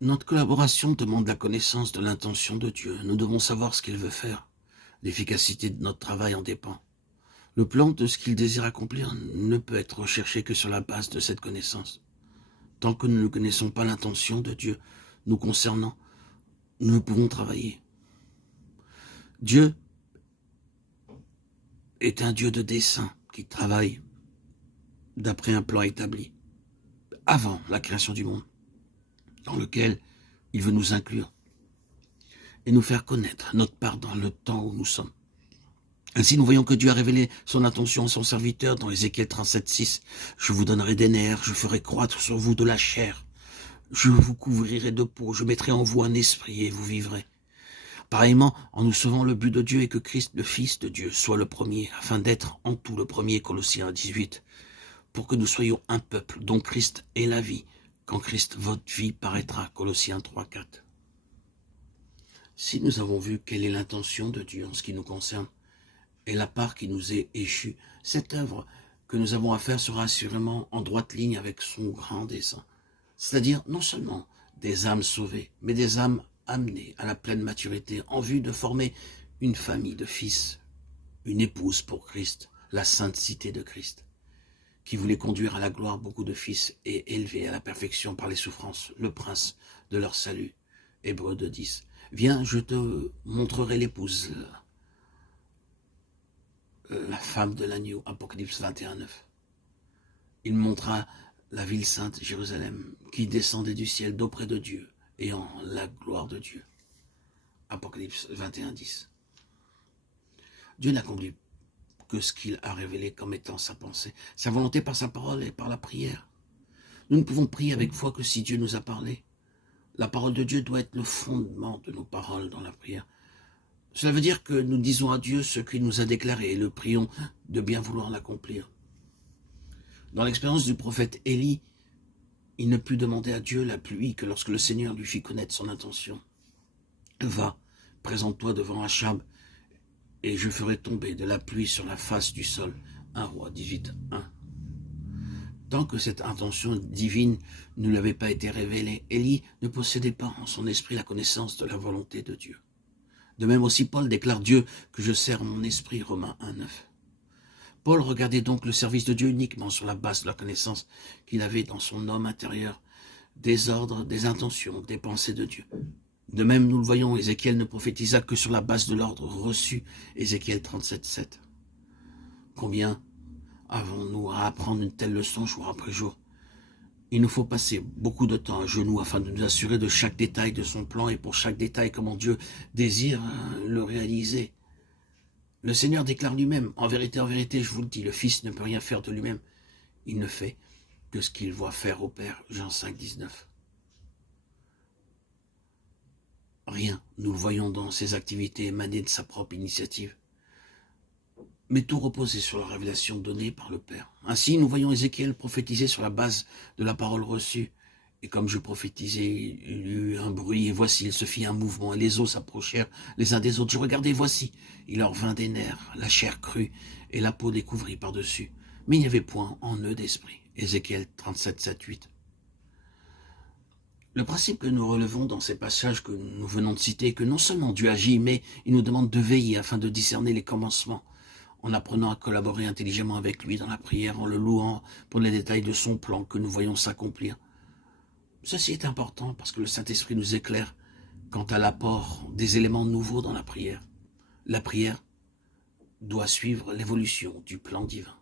Notre collaboration demande la connaissance de l'intention de Dieu. Nous devons savoir ce qu'il veut faire. L'efficacité de notre travail en dépend. Le plan de ce qu'il désire accomplir ne peut être recherché que sur la base de cette connaissance. Tant que nous ne connaissons pas l'intention de Dieu nous concernant, nous ne pouvons travailler. Dieu est un Dieu de dessein qui travaille d'après un plan établi, avant la création du monde, dans lequel il veut nous inclure et nous faire connaître notre part dans le temps où nous sommes. Ainsi, nous voyons que Dieu a révélé son intention à son serviteur dans Ézéchiel 37,6. « Je vous donnerai des nerfs, je ferai croître sur vous de la chair, je vous couvrirai de peau, je mettrai en vous un esprit et vous vivrez. » Pareillement, en nous sauvant, le but de Dieu est que Christ, le Fils de Dieu, soit le premier, afin d'être en tout le premier, Colossiens 18, pour que nous soyons un peuple dont Christ est la vie, quand Christ, votre vie, paraîtra, Colossiens 3,4. Si nous avons vu quelle est l'intention de Dieu en ce qui nous concerne, et la part qui nous est échue, cette œuvre que nous avons à faire sera assurément en droite ligne avec son grand dessein. C'est-à-dire non seulement des âmes sauvées, mais des âmes amenées à la pleine maturité en vue de former une famille de fils, une épouse pour Christ, la sainte cité de Christ, qui voulait conduire à la gloire beaucoup de fils et élever à la perfection par les souffrances le prince de leur salut. Hébreux 2,10. Viens, je te montrerai l'épouse, la femme de l'agneau, Apocalypse 21,9. Il montra la ville sainte, Jérusalem, qui descendait du ciel d'auprès de Dieu, ayant la gloire de Dieu. Apocalypse 21,10. Dieu n'accomplit que ce qu'il a révélé comme étant sa pensée, sa volonté par sa parole et par la prière. Nous ne pouvons prier avec foi que si Dieu nous a parlé. La parole de Dieu doit être le fondement de nos paroles dans la prière. Cela veut dire que nous disons à Dieu ce qu'il nous a déclaré et le prions de bien vouloir l'accomplir. Dans l'expérience du prophète Élie, il ne put demander à Dieu la pluie que lorsque le Seigneur lui fit connaître son intention. « Va, présente-toi devant Achab, et je ferai tomber de la pluie sur la face du sol. » 1 Roi 18:1. Tant que cette intention divine ne lui avait pas été révélée, Élie ne possédait pas en son esprit la connaissance de la volonté de Dieu. De même aussi, Paul déclare Dieu que je sers mon esprit, Romains 1,9. Paul regardait donc le service de Dieu uniquement sur la base de la connaissance qu'il avait dans son homme intérieur, des ordres, des intentions, des pensées de Dieu. De même, nous le voyons, Ézéchiel ne prophétisa que sur la base de l'ordre reçu, Ézéchiel 37,7. Combien avons-nous à apprendre une telle leçon jour après jour? Il nous faut passer beaucoup de temps à genoux afin de nous assurer de chaque détail de son plan et pour chaque détail comment Dieu désire le réaliser. Le Seigneur déclare lui-même, en vérité, je vous le dis, le Fils ne peut rien faire de lui-même. Il ne fait que ce qu'il voit faire au Père, Jean 5,19. Rien, nous le voyons dans ses activités émanées de sa propre initiative. Mais tout reposait sur la révélation donnée par le Père. Ainsi, nous voyons Ézéchiel prophétiser sur la base de la parole reçue. Et comme je prophétisais, il y eut un bruit, et voici, il se fit un mouvement, et les os s'approchèrent les uns des autres. Je regardais, voici, il leur vint des nerfs, la chair crue, et la peau découvrit par-dessus. Mais il n'y avait point en eux d'esprit. Ézéchiel 37, 7, 8. Le principe que nous relevons dans ces passages que nous venons de citer est que non seulement Dieu agit, mais il nous demande de veiller afin de discerner les commencements, en apprenant à collaborer intelligemment avec lui dans la prière, en le louant pour les détails de son plan que nous voyons s'accomplir. Ceci est important parce que le Saint-Esprit nous éclaire quant à l'apport des éléments nouveaux dans la prière. La prière doit suivre l'évolution du plan divin.